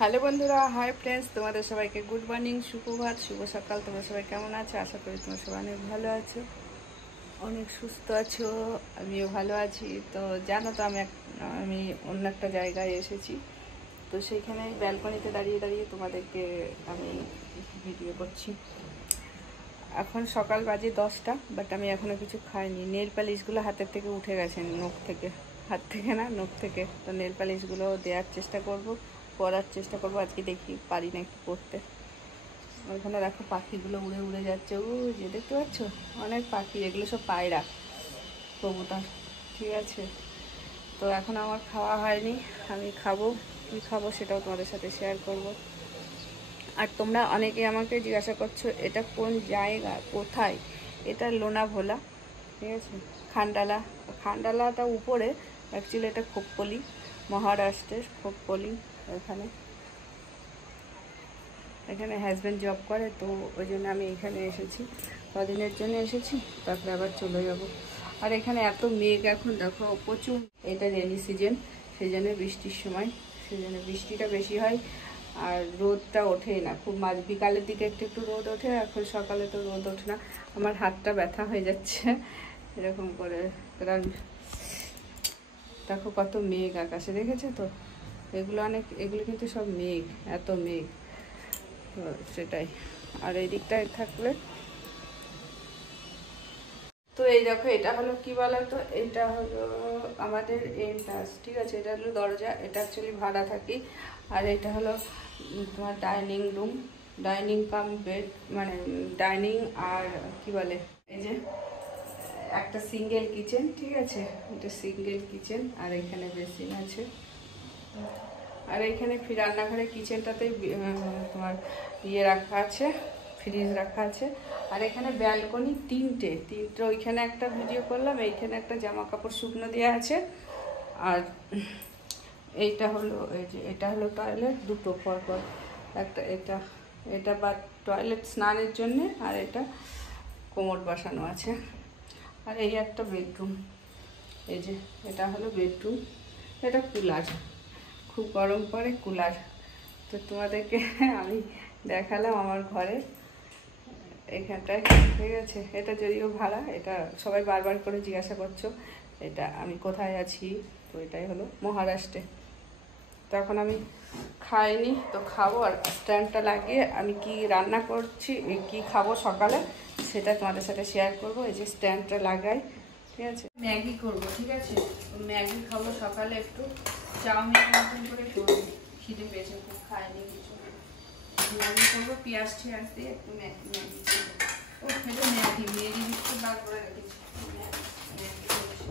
Hello বন্ধুরা, hi friends, তোমাদের সবাইকে গুড মর্নিং, সুপ্রভাত, শুভ সকাল। তোমরা সবাই কেমন আছো? আশা করি তোমরা সবাই অনেক ভালো আছো, অনেক সুস্থ আছো। আমিও ভালো আছি। তো জানো তো আমি অন্য একটা জায়গায় এসেছি। তো সেইখানে ব্যালকনিতে দাঁড়িয়ে দাঁড়িয়ে তোমাদেরকে আমি ভিডিও করছি। এখন সকাল বাজে 10টা, বাট আমি এখনও কিছু খাইনি। নেল পালিশগুলো হাতের থেকে উঠে গেছে, নখ থেকে, হাত থেকে না, নখ থেকে। তো নেল পালিশগুলো দেওয়ার চেষ্টা করব, পরার চেষ্টা করব। আজকে দেখি পারি না একটু করতে। ওইখানে দেখো পাখিগুলো উড়ে উড়ে যাচ্ছে। ও যে দেখতে পাচ্ছ, অনেক পাখি, এগুলো সব পায়রা, কবুতর। ঠিক আছে, তো এখন আমার খাওয়া হয়নি, আমি খাবো। কী খাবো সেটাও তোমাদের সাথে শেয়ার করব। আর তোমরা অনেকে আমাকে জিজ্ঞাসা করছো এটা কোন জায়গা, কোথায়? এটা লোনাভোলা, ঠিক আছে, খান্ডালা। খান্ডালাটা উপরে, অ্যাকচুয়ালি এটা খোপপলি, মহারাষ্ট্রের খোপপলি। এখানে হাজব্যান্ড জব করে, তো ওই জন্য আমি এখানে এসেছি, কদিনের জন্য এসেছি, তারপরে আবার চলে যাব। আর এখানে এত মেঘ এখন দেখো, প্রচুর। এটা রেনি সিজন, সেই জন্য বৃষ্টির সময়, সেই জন্য বৃষ্টিটা বেশি হয়। আর রোদটা ওঠেই না, খুব বিকালের দিকে একটু একটু রোদ ওঠে, এখন সকালে তো রোদ ওঠে না। আমার হাতটা ব্যথা হয়ে যাচ্ছে এরকম করে, কারণ দেখো কত মেঘ আকাশে, দেখেছো তো? এগুলো কিন্তু সব মেঘ, এত মেঘ, সেটাই। আর এই দিকটায় থাকলে তো এই দেখো, এটা হলো কি বলো তো, এটা হলো আমাদের এন্ট্রান্স, ঠিক আছে। এটা হলো দরজা, এটা অ্যাকচুয়ালি ভাড়া থাকি। আর এটা হলো তোমার dining room, dining cum bed, মানে ডাইনিং। আর কি বলে, এই যে একটা সিঙ্গেল কিচেন, ঠিক আছে, এটা সিঙ্গেল কিচেন। আর এখানে বেসিন আছে। আর এইখানে রান্নাঘরে কিচেনটাতেই তোমার ইয়ে রাখা আছে, ফ্রিজ রাখা আছে। আর এখানে ব্যালকনি তিনটে, ওইখানে একটা ভিডিও করলাম, এইখানে একটা জামা কাপড় শুকনো দেওয়া আছে। আর এইটা হলো, এই যে এটা হলো টয়লেট, দুটো পরপর, একটা এটা এটা বা টয়লেট স্নানের জন্যে, আর এটা কোমোড বসানো আছে। আর এই একটা বেডরুম, এই যে এটা হলো বেডরুম। এটা কুলার, খুব গরম পড়ে, কুলার। তো তোমাদেরকে আমি দেখালাম আমার ঘরে এখানটায়, ঠিক আছে। এটা যদিও ভাড়া, এটা সবাই বারবার করে জিজ্ঞাসা করছো এটা আমি কোথায় আছি। তো এটাই হলো মহারাষ্ট্রে। তো এখন আমি খাইনি, তো খাবো। আর স্ট্যান্ডটা লাগিয়ে আমি কি রান্না করছি, কি খাবো সকালে, সেটা তোমাদের সাথে শেয়ার করবো। এই যে স্ট্যান্ডটা লাগাই, ঠিক আছে। ম্যাগি করবো, ঠিক আছে, ম্যাগি খাবো সকালে। একটু চাউমিন মতন করে করবো, খিদে পেয়েছে খুব, খাইনি কিছু। ম্যাগি করবো, পেঁয়াজ টিয়াজ দিয়ে একটু ম্যাগি করবো। ও খেলে ম্যাগি বিস্কুট বার করে রেখেছি, ম্যাগি করেছি।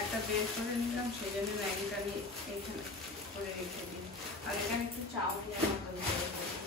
একটা বের করে নিলাম, সেই জন্য ম্যাগিটা নিয়ে এইখানে করে রেখে দিই। আর এখানে একটু চাউমিনের মতন করে দেবো।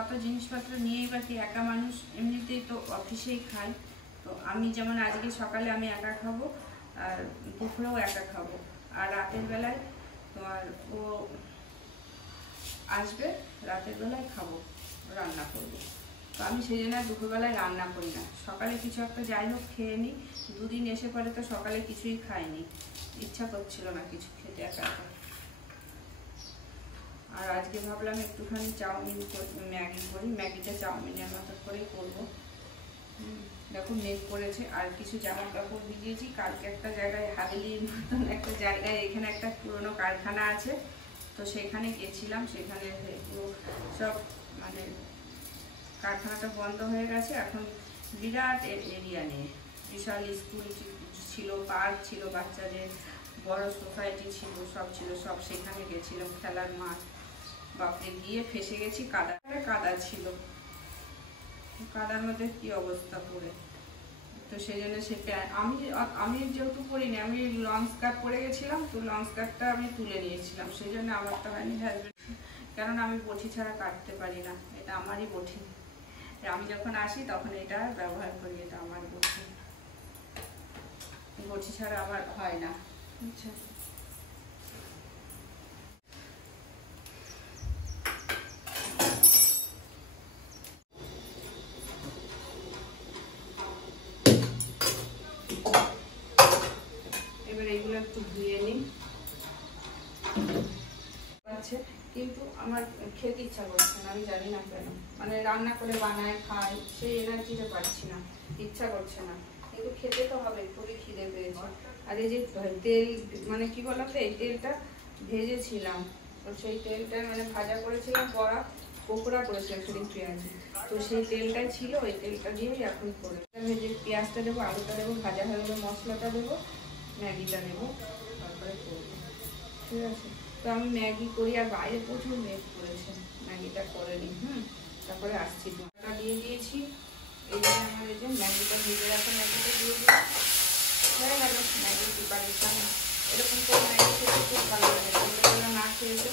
অত জিনিসপত্র নিয়েই বা কি, একা মানুষ, এমনিতেই তো অফিসেই খাই। তো আমি যেমন আজকে সকালে আমি একা খাবো, আর দুপুরেও একা খাবো। আর রাতের বেলায় তোমার ও আসবে, রাতের বেলায় খাবো, রান্না করবো। তো আমি সেই জন্য দুপুরবেলায় রান্না করি না, সকালে কিছু একটা যাই হোক খেয়ে নিই। দুদিন এসে পরে তো সকালে কিছুই খাইনি, ইচ্ছা করছিল না কিছু খেতে একা একা। আর আজকে ভাবলাম একটুখানি ম্যাগি করি, ম্যাগিটা চাউমিনের মতো করেই করবো। দেখো মেঘ পড়েছে। আর কিছু জামা কাপড় ভিজিয়েছি। কালকে একটা জায়গায় হাভেলির মতন একটা জায়গায়, এখানে একটা পুরোনো কারখানা আছে, তো সেখানে গেছিলাম। সেখানে পুরো সব মানে কারখানাটা বন্ধ হয়ে গেছে এখন, বিরাট এরিয়া নিয়ে বিশাল স্কুল ছিল, পার্ক ছিল, বাচ্চাদের বড় সোসাইটি ছিল, সব ছিল, সব সেখানে গেছিলাম। খেলার মাঠ, বাপরে গিয়ে ফেসে গেছি, কাদা কাদা ছিল, কাদার মধ্যে কি অবস্থা পড়ে। তো সেই জন্য সে আমি যেহেতু পরিনি, আমি লং স্কার্ট পরে গেছিলাম, তো লং স্কার্টটা আমি তুলে নিয়েছিলাম, সেই জন্য আমারটা হয়নি হাজবেন্ড, কেননা আমি বটি ছাড়া কাটতে পারি না, এটা আমারই বটি। আমি যখন আসি তখন এটা ব্যবহার করি, এটা আমার বটি, বটি ছাড়া আমার হয় না। আচ্ছা, এবার এইগুলো একটু ধুয়ে নিই। কিন্তু আমার খেতে ইচ্ছা করছে না, আমি জানি না কেন, মানে রান্না করে বানায় খাই, সেই এনার্জিটা পাচ্ছি না, ইচ্ছা করছে না, কিন্তু খেতে তো হবে, খুবই খিদে পেয়েছে। আর এই যে তেল, মানে কি বললাম তো, এই তেলটা ভেজেছিলাম, তো সেই তেলটা মানে ভাজা করেছিলাম, বড়া পকোড়া করেছিলাম সেদিন পেঁয়াজি, তো সেই তেলটাই ছিল, ওই তেলটা দিয়েই এখন করে ভেজে পেঁয়াজটা দেবো, আলুটা দেবো, ভাজা হয়ে গেলে মশলাটা দেবো, ম্যাগিটা দেবো, তারপরে করবো। ঠিক আছে, তো আমি ম্যাগি করি, আর বাইরে প্রচুর মেঘ পড়েছে, ম্যাগিটা করে নিই। তারপরে আসছি, ঢাকা দিয়ে দিয়েছি। এই জন্য আমার এই যে ম্যাগিটা ভেজে রাখা, ম্যাগিটা দিয়ে দিই, হয়ে গেল ম্যাগির প্রিপারেশন। এরকম করে ম্যাগি খেতে খুব ভালো লাগে, ছোটোবেলা না খেয়েছে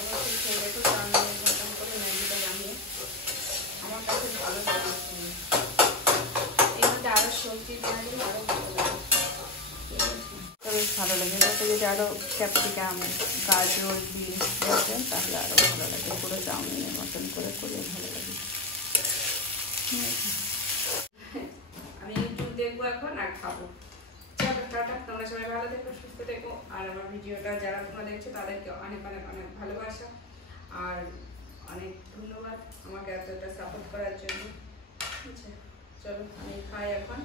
অবশ্যই খেয়ে দেখো, চাউমিনের মতন করে ম্যাগিটা বানিয়ে আমার কাছে ভালো লাগে। এর মধ্যে আরও সবজি দেওয়া দিলে আরও ভালো লাগে, বেশ ভালো লাগে। এটাতে যদি আরও ক্যাপসিকাম, গাজর, বিনস দেন তাহলে আরও ভালো লাগে, পুরো চাউমিনের মতন করে করে ভালো লাগে। আমি ইউটিউব দেখবো এখন আর খাবো। চলো টাটা, তোমরা সবাই ভালো থেকো, সুস্থ থেকো। আর আমার ভিডিওটা যারা তোমরা দেখছো তাদেরকে অনেক অনেক অনেক ভালোবাসা আর অনেক ধন্যবাদ আমাকে এতটা সাপোর্ট করার জন্য। আচ্ছা চলো, আমি খাই এখন।